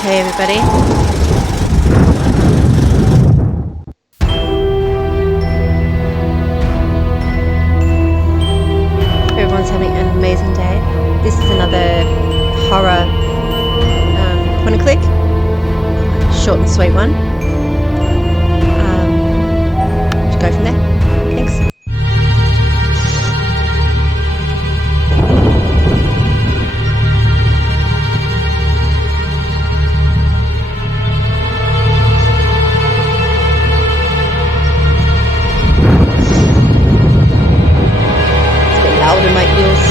Hey everybody. Everyone's having an amazing day. This is another horror point and click. Short and sweet one. To go from there. Thanks. Loud in my ears.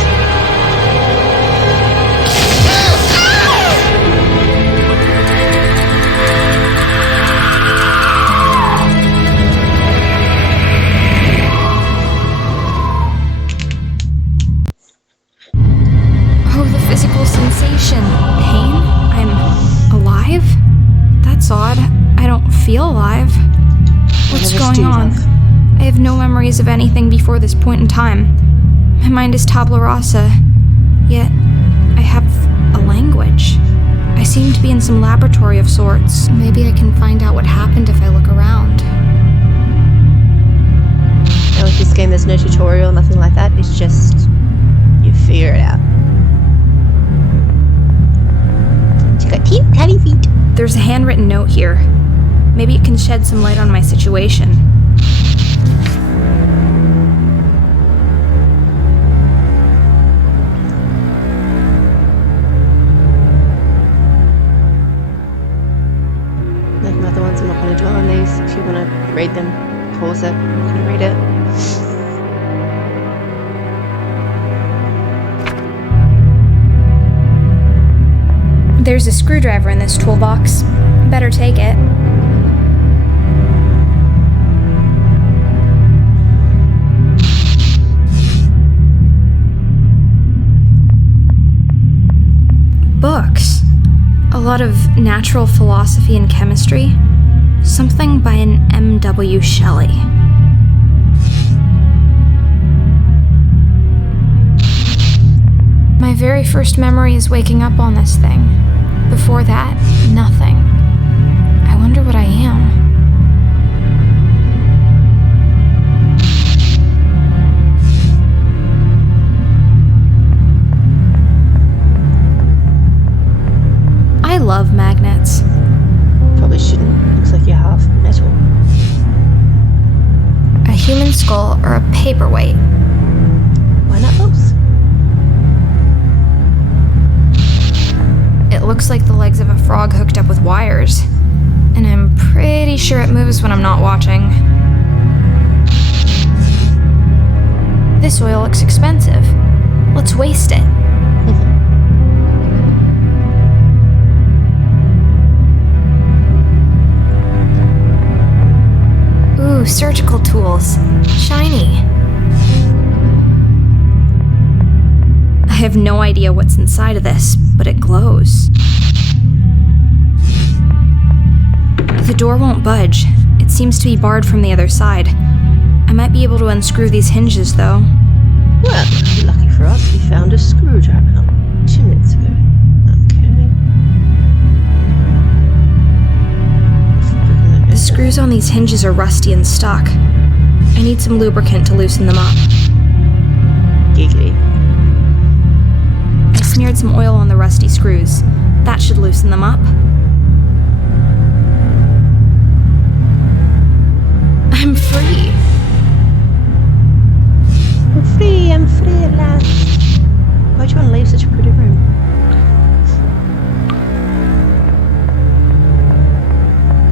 Oh, the physical sensation. Pain? I'm alive? That's odd. I don't feel alive. What's going on? I have no memories of anything before this point in time. My mind is tabula rasa, yet I have a language. I seem to be in some laboratory of sorts. Maybe I can find out what happened if I look around. Now with this game there's no tutorial, nothing like that. It's just, you figure it out. She's got teeth, tiny feet. There's a handwritten note here. Maybe it can shed some light on my situation. Like my other ones, I'm not going to dwell on these. If you want to read them, pause it. I'm not going to read it. There's a screwdriver in this toolbox. Better take it. Books. A lot of natural philosophy and chemistry. Something by an M.W. Shelley. My very first memory is waking up on this thing. Before that, nothing. I wonder what I am. I love magnets. Probably shouldn't. Looks like you're half metal. A human skull or a paperweight. Why not both? It looks like the legs of a frog hooked up with wires. And I'm pretty sure it moves when I'm not watching. This oil looks expensive. Let's waste it. Ooh, surgical tools. Shiny. I have no idea what's inside of this, but it glows. The door won't budge. It seems to be barred from the other side. I might be able to unscrew these hinges, though. Well, lucky for us, we found a screwdriver not 2 minutes ago. Okay. The screws on these hinges are rusty and stuck. I need some lubricant to loosen them up. Giggly. I smeared some oil on the rusty screws. That should loosen them up. I'm free. I'm free at last. Why'd you want to leave such a pretty room?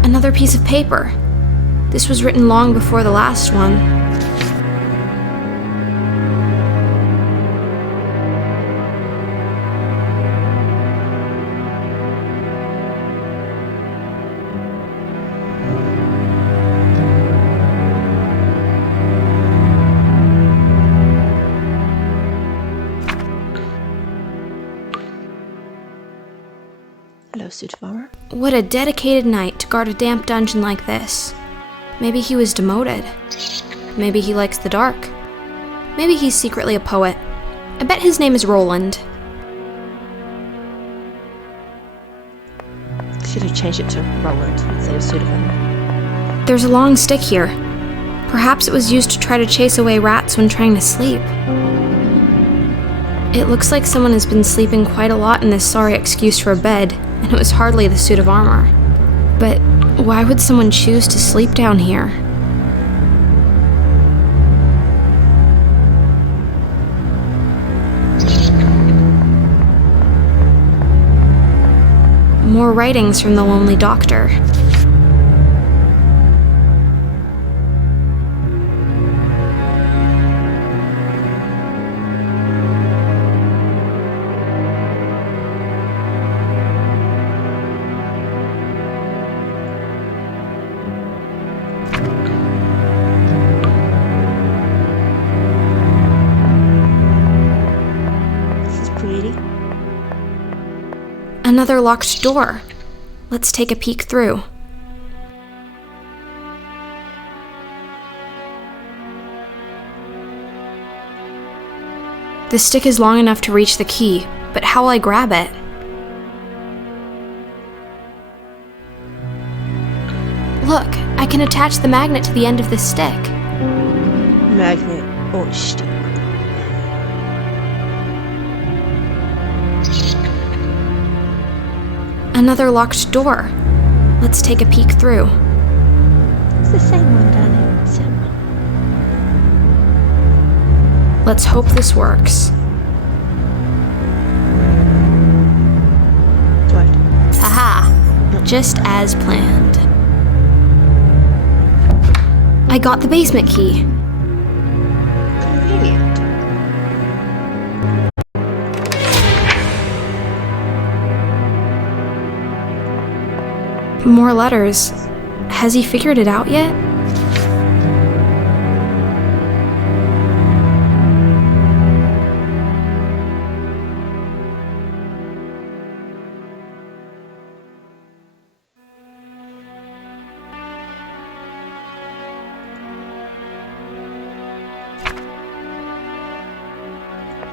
Another piece of paper. This was written long before the last one. Hello, suit of armor. What a dedicated knight to guard a damp dungeon like this. Maybe he was demoted. Maybe he likes the dark. Maybe he's secretly a poet. I bet his name is Roland. Should have changed it to Roland instead of Sudafed. There's a long stick here. Perhaps it was used to try to chase away rats when trying to sleep. It looks like someone has been sleeping quite a lot in this sorry excuse for a bed, and it was hardly the suit of armor. But why would someone choose to sleep down here? More writings from the lonely doctor. Another locked door. Let's take a peek through. The stick is long enough to reach the key, but how will I grab it? Look, I can attach the magnet to the end of this stick. Magnet. Oh, shit. Another locked door. Let's take a peek through. It's the same one, darling. Same one. Let's hope this works. What? Haha, just as planned. I got the basement key. Convenient. More letters. Has he figured it out yet?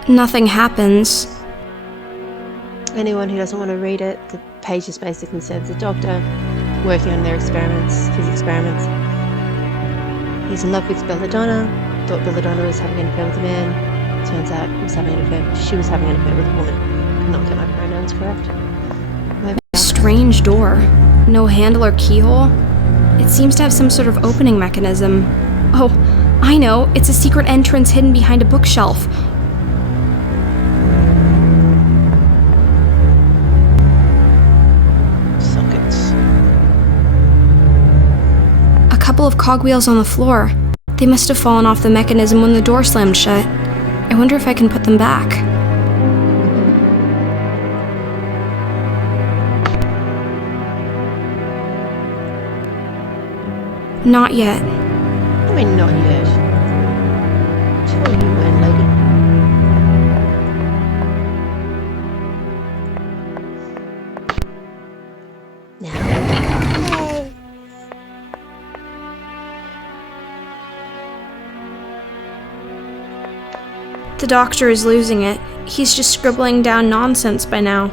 Nothing happens. Anyone who doesn't want to read it, the page just basically says the doctor working on their experiments, his experiments. He's in love with Belladonna, thought Belladonna was having an affair with a man. Turns out she was having an affair with a woman. Could not get my pronouns correct. Strange door. No handle or keyhole. It seems to have some sort of opening mechanism. Oh, I know, it's a secret entrance hidden behind a bookshelf. A couple of cogwheels on the floor. They must have fallen off the mechanism when the door slammed shut. I wonder if I can put them back. Not yet. I mean, not yet. Sure you win, lady. Now. The doctor is losing it. He's just scribbling down nonsense by now.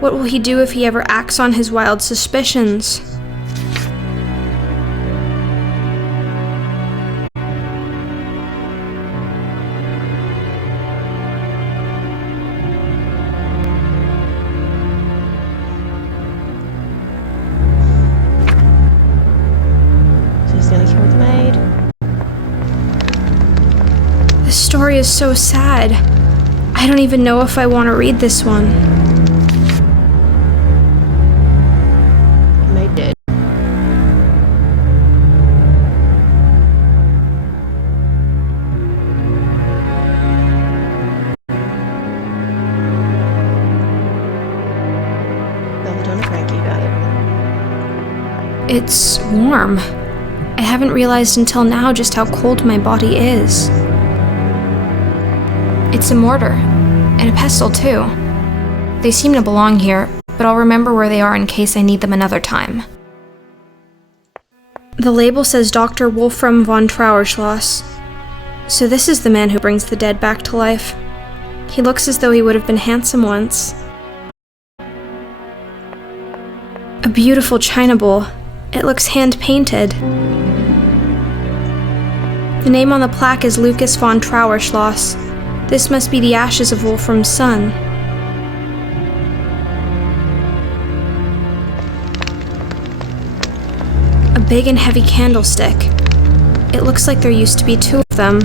What will he do if he ever acts on his wild suspicions? She's gonna kill the maid. The story is so sad. I don't even know if I want to read this one. The maid dead. Belladonna cranky about it. It's warm. I haven't realized until now just how cold my body is. It's a mortar, and a pestle too. They seem to belong here, but I'll remember where they are in case I need them another time. The label says Dr. Wolfram von Trauerschloss. So this is the man who brings the dead back to life. He looks as though he would have been handsome once. A beautiful china bowl. It looks hand-painted. The name on the plaque is Lucas von Trauerschloss. This must be the ashes of Wolfram's son. A big and heavy candlestick. It looks like there used to be 2 of them.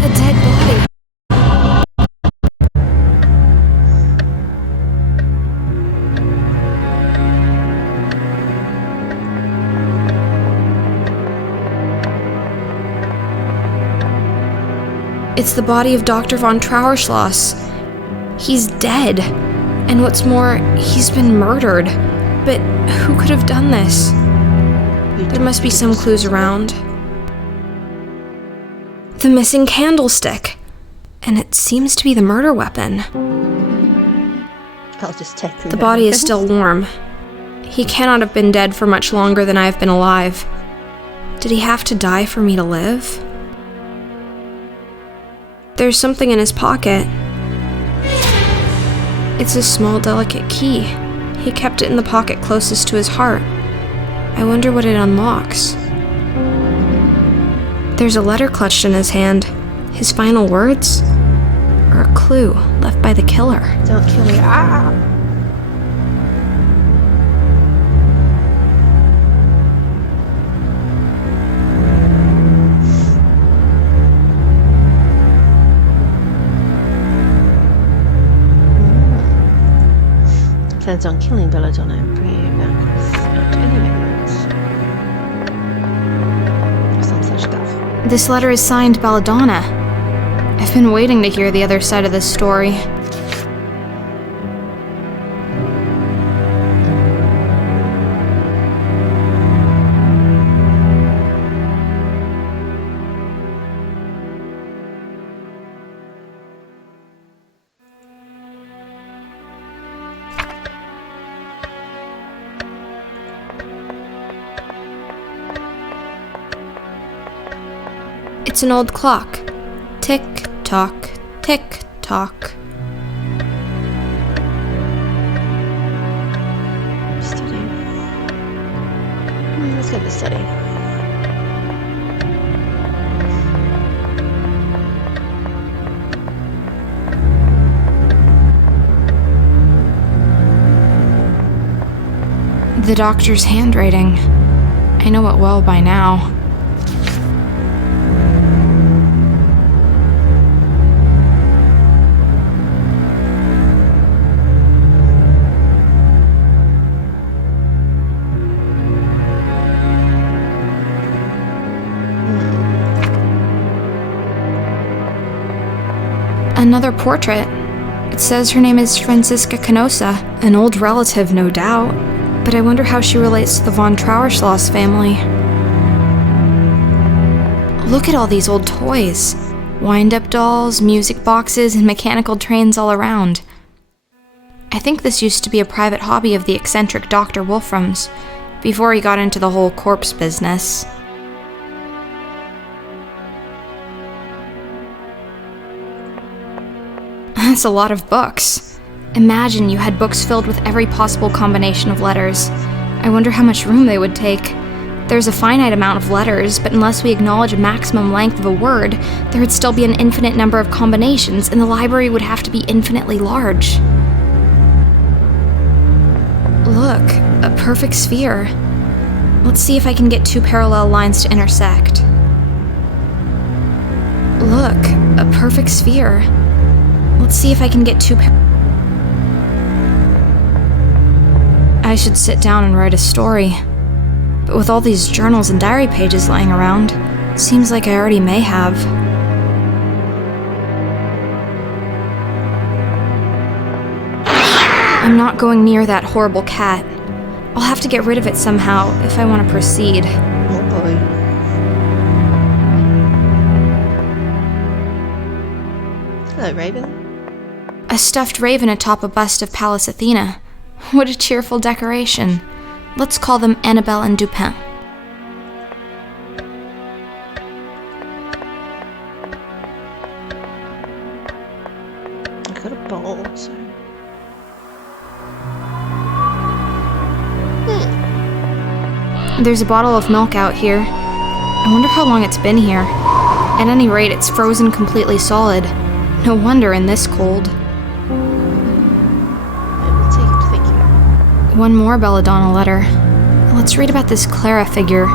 A dead body. It's the body of Dr. von Trauerschloss. He's dead. And what's more, he's been murdered. But who could have done this? There must be some clues around. The missing candlestick. And it seems to be the murder weapon. I'll just take The body is still warm. He cannot have been dead for much longer than I have been alive. Did he have to die for me to live? There's something in his pocket. It's a small, delicate key. He kept it in the pocket closest to his heart. I wonder what it unlocks. There's a letter clutched in his hand. His final words? Or a clue left by the killer. Don't kill me. Ah! Plans on killing Belladonna and bringing her back without any memories. Or some such stuff. This letter is signed Belladonna. I've been waiting to hear the other side of this story. It's an old clock. Tick-tock, tick-tock. Study. Let's go to the study. The doctor's handwriting. I know it well by now. Another portrait. It says her name is Franziska Canosa, an old relative, no doubt. But I wonder how she relates to the von Trauerschloss family. Look at all these old toys. Wind-up dolls, music boxes, and mechanical trains all around. I think this used to be a private hobby of the eccentric Dr. Wolfram's, before he got into the whole corpse business. That's a lot of books. Imagine you had books filled with every possible combination of letters. I wonder how much room they would take. There's a finite amount of letters, but unless we acknowledge a maximum length of a word, there would still be an infinite number of combinations, and the library would have to be infinitely large. Look, a perfect sphere. Let's see if I can get 2 parallel lines to intersect. Look, a perfect sphere. Let's see if I can get 2 I should sit down and write a story. But with all these journals and diary pages lying around, seems like I already may have. I'm not going near that horrible cat. I'll have to get rid of it somehow if I want to proceed. Oh boy. Hello, Raven. A stuffed raven atop a bust of Pallas Athena. What a cheerful decoration. Let's call them Annabelle and Dupin. There's a bottle of milk out here. I wonder how long it's been here. At any rate, it's frozen completely solid. No wonder in this cold. I will take it, thank you. One more Belladonna letter. Let's read about this Clara figure.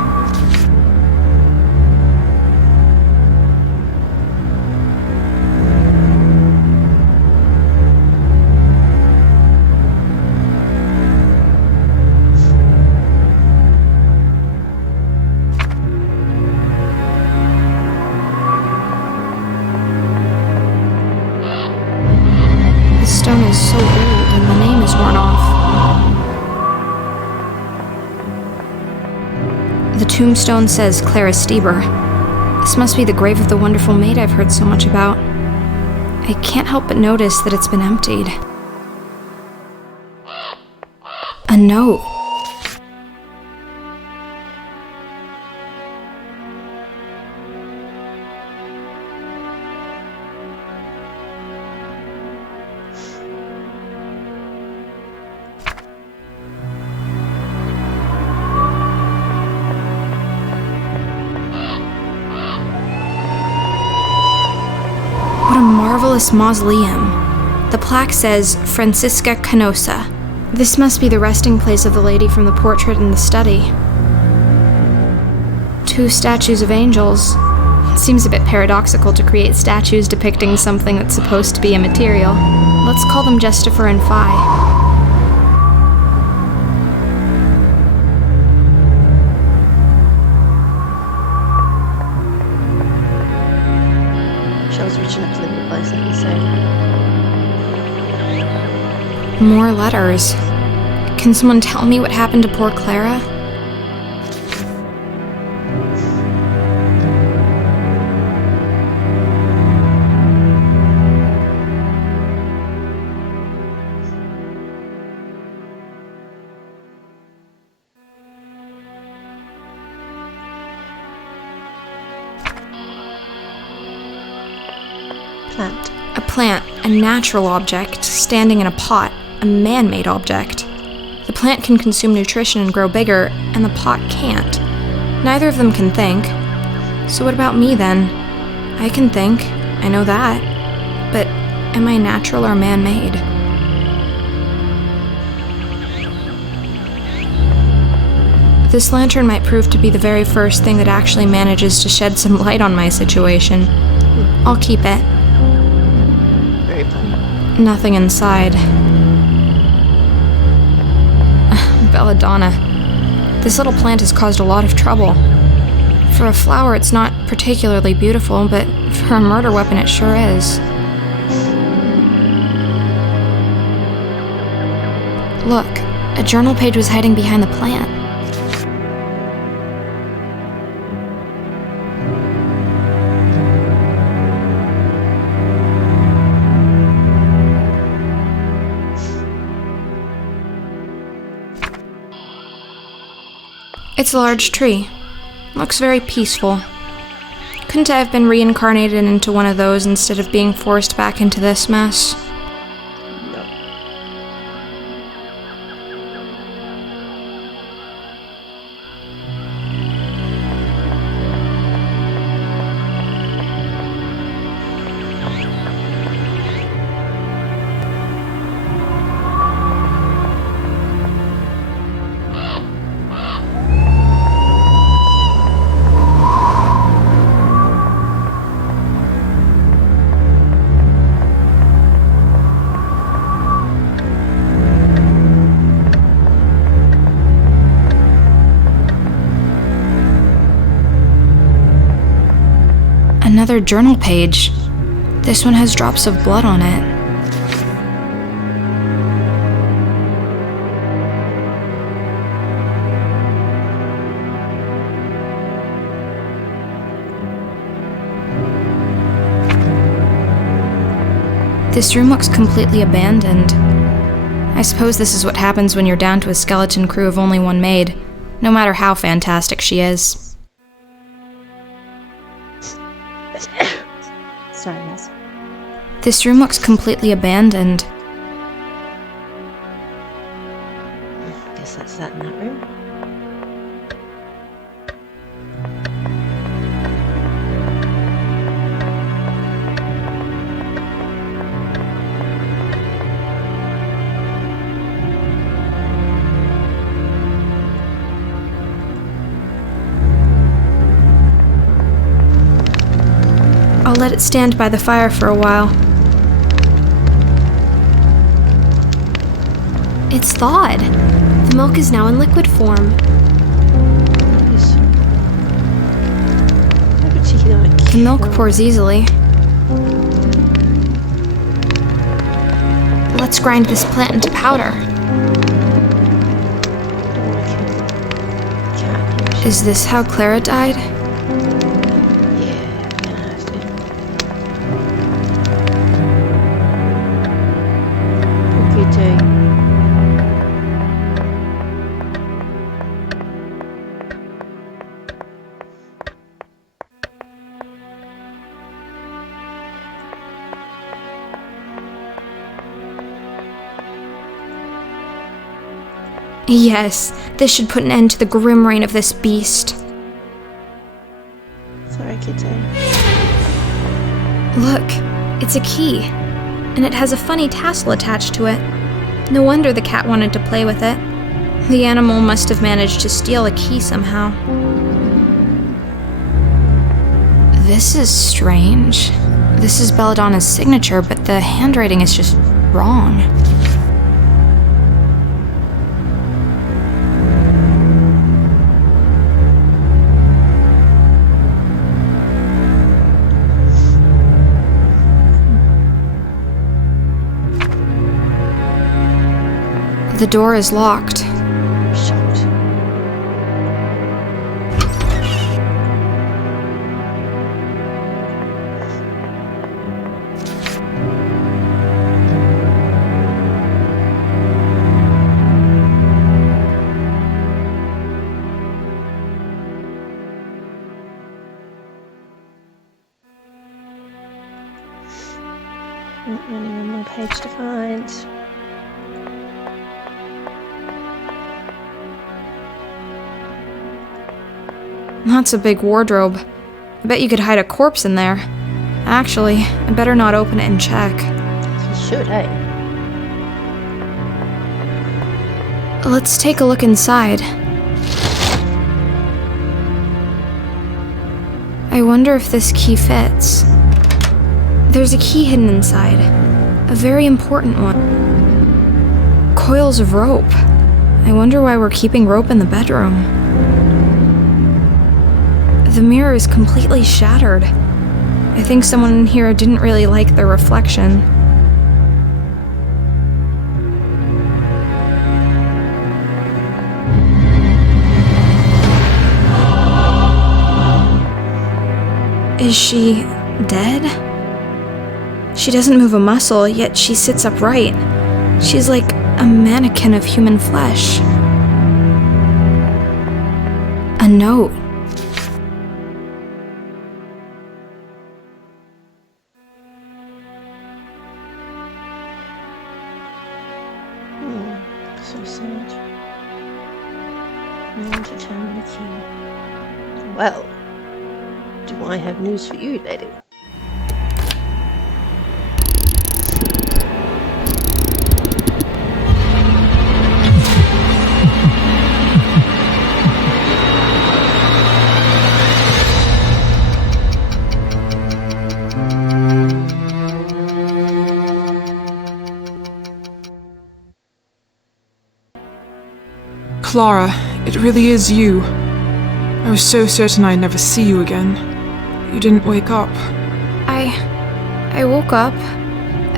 The stone is so old and the name is worn off. The tombstone says Clara Stieber. This must be the grave of the wonderful maid I've heard so much about. I can't help but notice that it's been emptied. A note. What a marvelous mausoleum. The plaque says Francisca Canosa. This must be the resting place of the lady from the portrait in the study. 2 statues of angels. It seems a bit paradoxical to create statues depicting something that's supposed to be immaterial. Let's call them Justifer and Phi. Shell's reaching up to the bit closer, so... More letters. Can someone tell me what happened to poor Clara? Plant. A plant, a natural object, standing in a pot, a man-made object. The plant can consume nutrition and grow bigger, and the pot can't. Neither of them can think. So what about me, then? I can think, I know that. But am I natural or man-made? This lantern might prove to be the very first thing that actually manages to shed some light on my situation. I'll keep it. Very funny. Nothing inside. Belladonna. This little plant has caused a lot of trouble. For a flower, it's not particularly beautiful, but for a murder weapon, it sure is. Look, a journal page was hiding behind the plant. It's a large tree. Looks very peaceful. Couldn't I have been reincarnated into one of those instead of being forced back into this mess? No. Another journal page. This one has drops of blood on it. This room looks completely abandoned. I suppose this is what happens when you're down to a skeleton crew of only one maid, no matter how fantastic she is. Sorry, guys. This room looks completely abandoned. I guess that's that in that room. let it stand by the fire for a while. It's thawed. The milk is now in liquid form. The milk pours easily. Let's grind this plant into powder. Is this how Clara died? Yeah, gonna have to. What could you do? Yes, this should put an end to the grim reign of this beast. Sorry, Kitty. Look, it's a key, and it has a funny tassel attached to it. No wonder the cat wanted to play with it. The animal must have managed to steal a key somehow. This is strange. This is Belladonna's signature, but the handwriting is just wrong. The door is locked. Shocked. Only one more page to find. That's a big wardrobe. I bet you could hide a corpse in there. Actually, I better not open it and check. You should, eh? Let's take a look inside. I wonder if this key fits. There's a key hidden inside. A very important one. Coils of rope. I wonder why we're keeping rope in the bedroom. The mirror is completely shattered. I think someone in here didn't really like their reflection. Is she dead? She doesn't move a muscle, yet she sits upright. She's like a mannequin of human flesh. A note. So sad. No one to turn the key. Well, do I have news for you, lady? Clara, it really is you. I was so certain I'd never see you again. You didn't wake up. I woke up.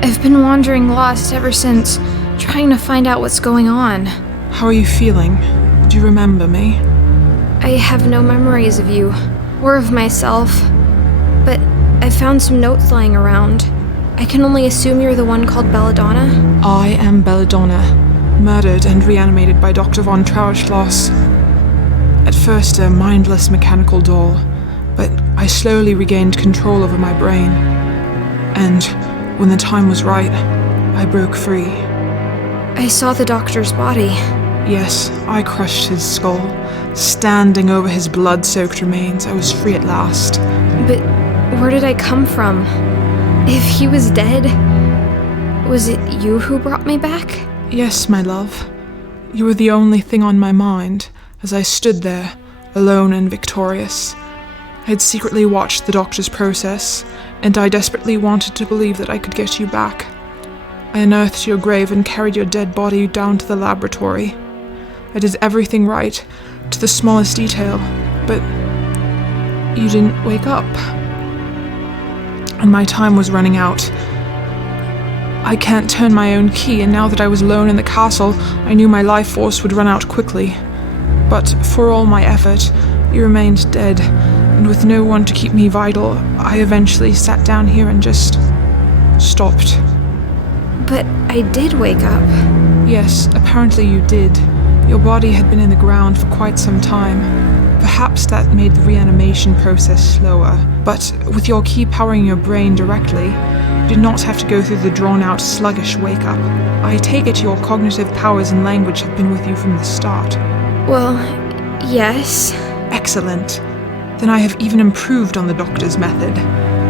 I've been wandering lost ever since, trying to find out what's going on. How are you feeling? Do you remember me? I have no memories of you, or of myself, but I found some notes lying around. I can only assume you're the one called Belladonna? I am Belladonna, murdered and reanimated by Dr. von Trauerschloss. At first a mindless mechanical doll, but I slowly regained control over my brain. And when the time was right, I broke free. I saw the doctor's body. Yes, I crushed his skull. Standing over his blood-soaked remains, I was free at last. But where did I come from? If he was dead, was it you who brought me back? Yes, my love. You were the only thing on my mind as I stood there, alone and victorious. I had secretly watched the doctor's process, and I desperately wanted to believe that I could get you back. I unearthed your grave and carried your dead body down to the laboratory. I did everything right, to the smallest detail, but you didn't wake up. And my time was running out. I can't turn my own key, and now that I was alone in the castle, I knew my life force would run out quickly. But for all my effort, you remained dead, and with no one to keep me vital, I eventually sat down here and just stopped. But I did wake up. Yes, apparently you did. Your body had been in the ground for quite some time. Perhaps that made the reanimation process slower, but with your key powering your brain directly, you did not have to go through the drawn-out, sluggish wake-up. I take it your cognitive powers and language have been with you from the start. Well, yes. Excellent. Then I have even improved on the doctor's method,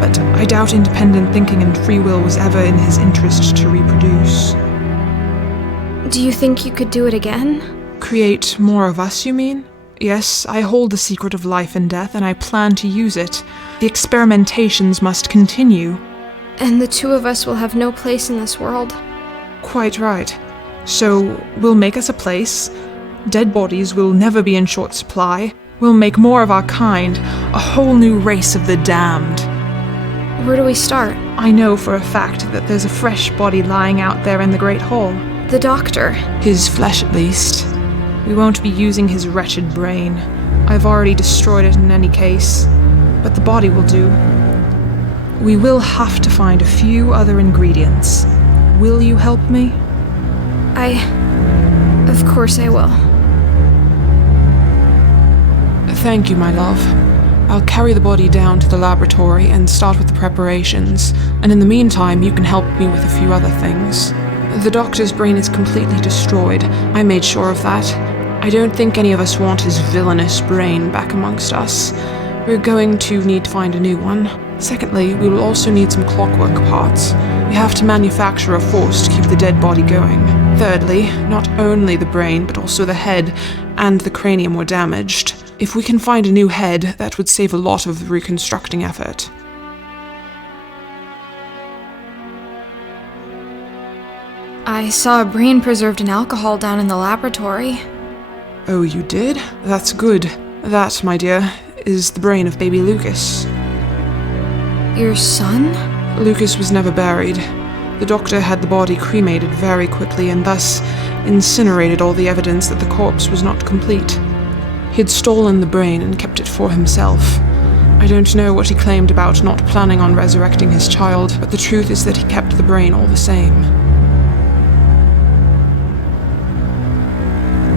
but I doubt independent thinking and free will was ever in his interest to reproduce. Do you think you could do it again? Create more of us, you mean? Yes, I hold the secret of life and death, and I plan to use it. The experimentations must continue. And the two of us will have no place in this world. Quite right. So, we'll make us a place. Dead bodies will never be in short supply. We'll make more of our kind, a whole new race of the damned. Where do we start? I know for a fact that there's a fresh body lying out there in the Great Hall. The doctor. His flesh, at least. We won't be using his wretched brain. I've already destroyed it in any case. But the body will do. We will have to find a few other ingredients. Will you help me? Of course I will. Thank you, my love. I'll carry the body down to the laboratory and start with the preparations, and in the meantime you can help me with a few other things. The doctor's brain is completely destroyed. I made sure of that. I don't think any of us want his villainous brain back amongst us. We're going to need to find a new one. Secondly, we will also need some clockwork parts. We have to manufacture a force to keep the dead body going. Thirdly, not only the brain, but also the head and the cranium were damaged. If we can find a new head, that would save a lot of the reconstructing effort. I saw a brain preserved in alcohol down in the laboratory. Oh, you did? That's good. That, my dear, is the brain of baby Lucas. Your son? Lucas was never buried. The doctor had the body cremated very quickly and thus incinerated all the evidence that the corpse was not complete. He'd stolen the brain and kept it for himself. I don't know what he claimed about not planning on resurrecting his child, but the truth is that he kept the brain all the same.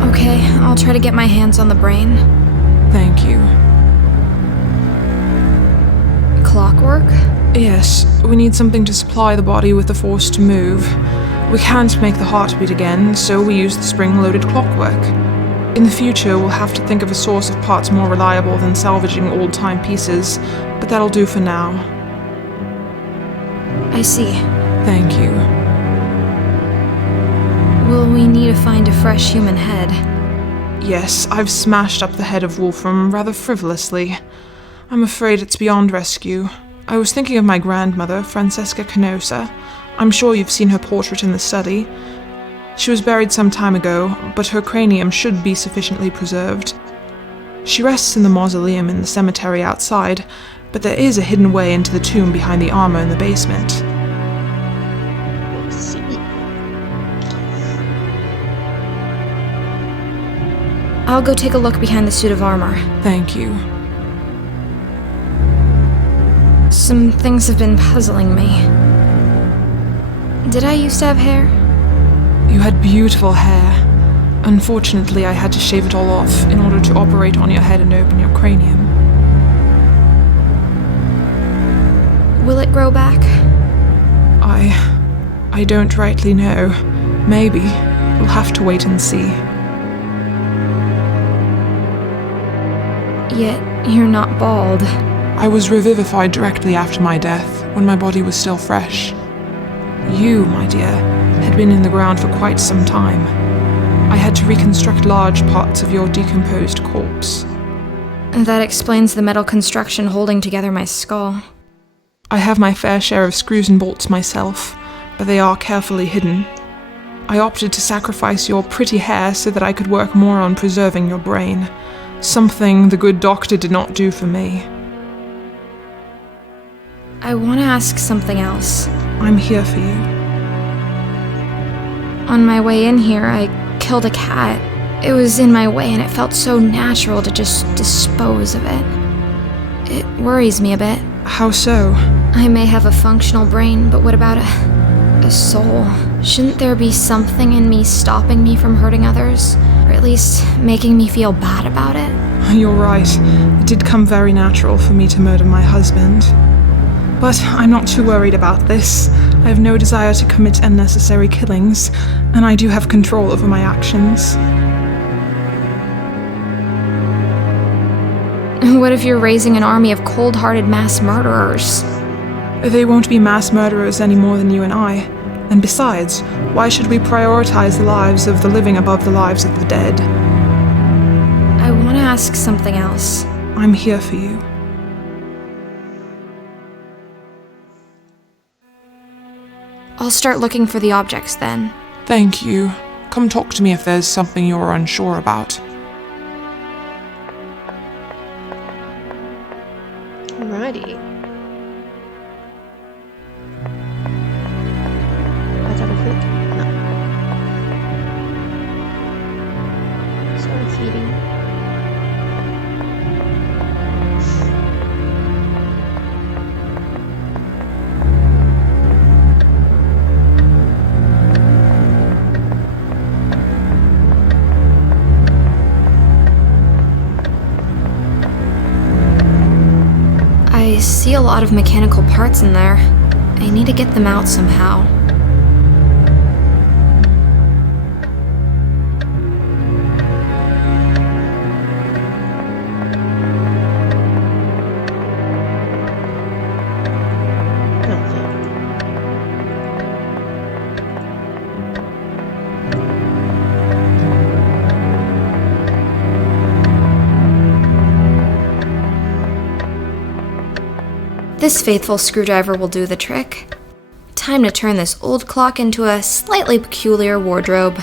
Okay, I'll try to get my hands on the brain. Thank you. Clockwork? Yes, we need something to supply the body with the force to move. We can't make the heart beat again, so we use the spring-loaded clockwork. In the future, we'll have to think of a source of parts more reliable than salvaging old-time pieces, but that'll do for now. I see. Thank you. Will we need to find a fresh human head? Yes, I've smashed up the head of Wolfram rather frivolously. I'm afraid it's beyond rescue. I was thinking of my grandmother, Francesca Canosa. I'm sure you've seen her portrait in the study. She was buried some time ago, but her cranium should be sufficiently preserved. She rests in the mausoleum in the cemetery outside, but there is a hidden way into the tomb behind the armor in the basement. I'll go take a look behind the suit of armor. Thank you. Some things have been puzzling me. Did I used to have hair? You had beautiful hair. Unfortunately, I had to shave it all off in order to operate on your head and open your cranium. Will it grow back? I don't rightly know. Maybe. We'll have to wait and see. Yet, you're not bald. I was revivified directly after my death, when my body was still fresh. You, my dear, had been in the ground for quite some time. I had to reconstruct large parts of your decomposed corpse. That explains the metal construction holding together my skull. I have my fair share of screws and bolts myself, but they are carefully hidden. I opted to sacrifice your pretty hair so that I could work more on preserving your brain, something the good doctor did not do for me. I want to ask something else. I'm here for you. On my way in here, I killed a cat. It was in my way and it felt so natural to just dispose of it. It worries me a bit. How so? I may have a functional brain, but what about a soul? Shouldn't there be something in me stopping me from hurting others? Or at least making me feel bad about it? You're right. It did come very natural for me to murder my husband. But I'm not too worried about this. I have no desire to commit unnecessary killings, and I do have control over my actions. What if you're raising an army of cold-hearted mass murderers? They won't be mass murderers any more than you and I. And besides, why should we prioritize the lives of the living above the lives of the dead? I want to ask something else. I'm here for you. I'll start looking for the objects then. Thank you. Come talk to me if there's something you're unsure about. Alrighty. I double click? No. Sorry, Kitty. I see a lot of mechanical parts in there. I need to get them out somehow. This faithful screwdriver will do the trick. Time to turn this old clock into a slightly peculiar wardrobe.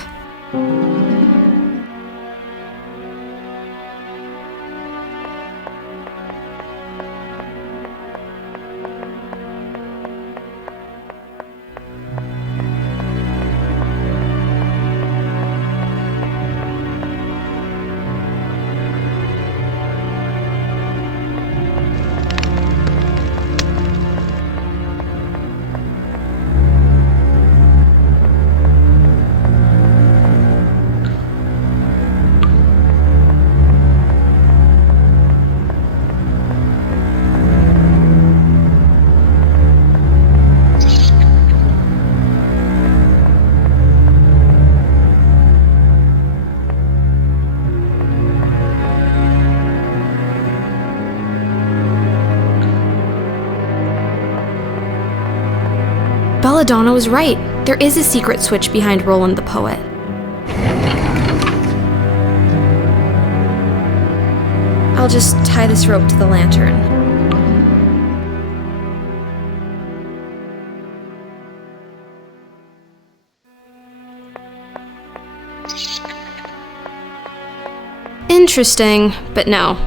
Belladonna was right. There is a secret switch behind Roland the Poet. I'll just tie this rope to the lantern. Interesting, but no.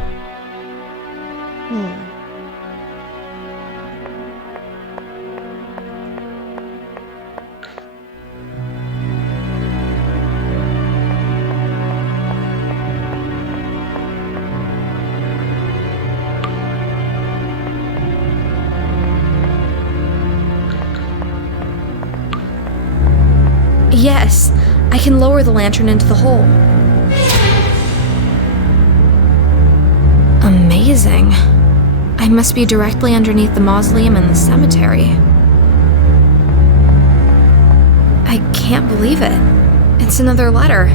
Yes, I can lower the lantern into the hole. Amazing. I must be directly underneath the mausoleum and the cemetery. I can't believe it. It's another letter.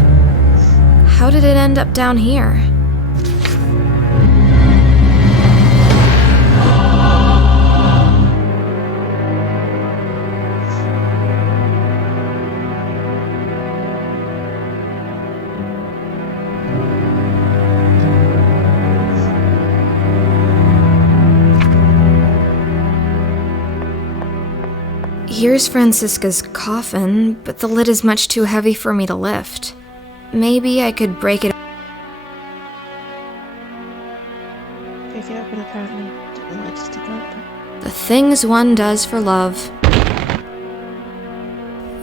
How did it end up down here? Here's Francisca's coffin, but the lid is much too heavy for me to lift. Maybe I could break it. Break it open, apparently. Don't know why I just did that. The things one does for love.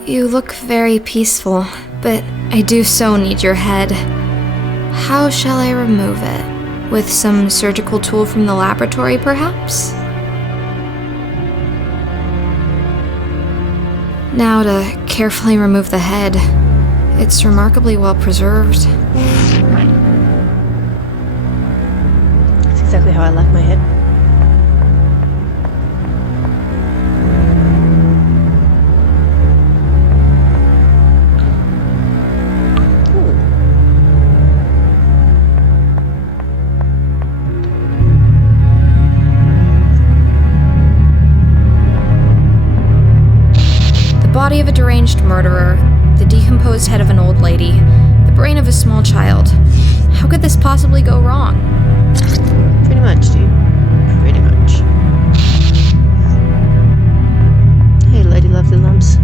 You look very peaceful, but I do so need your head. How shall I remove it? With some surgical tool from the laboratory, perhaps? Now to carefully remove the head. It's remarkably well preserved. That's exactly how I like my head. Body of a deranged murderer, the decomposed head of an old lady, the brain of a small child. How could this possibly go wrong? Pretty much, dude. Pretty much. Hey, lady lovely lumps.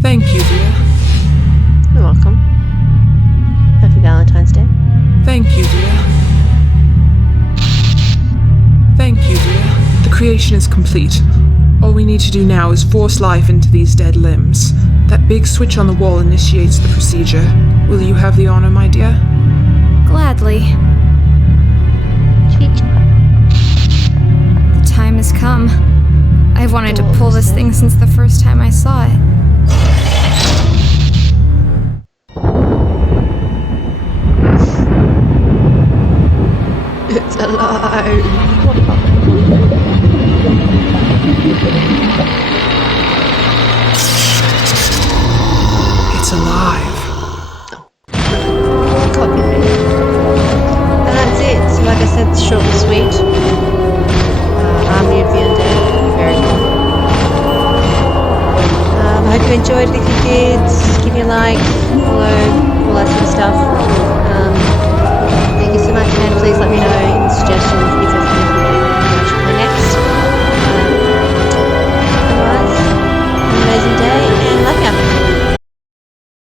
Thank you, dear. You're welcome. Happy Valentine's Day. Thank you, dear. Thank you, dear. The creation is complete. All we need to do now is force life into these dead limbs. That big switch on the wall initiates the procedure. Will you have the honor, my dear? Gladly. The time has come. I've wanted to pull this thing since the first time I saw it. It's alive! It's alive.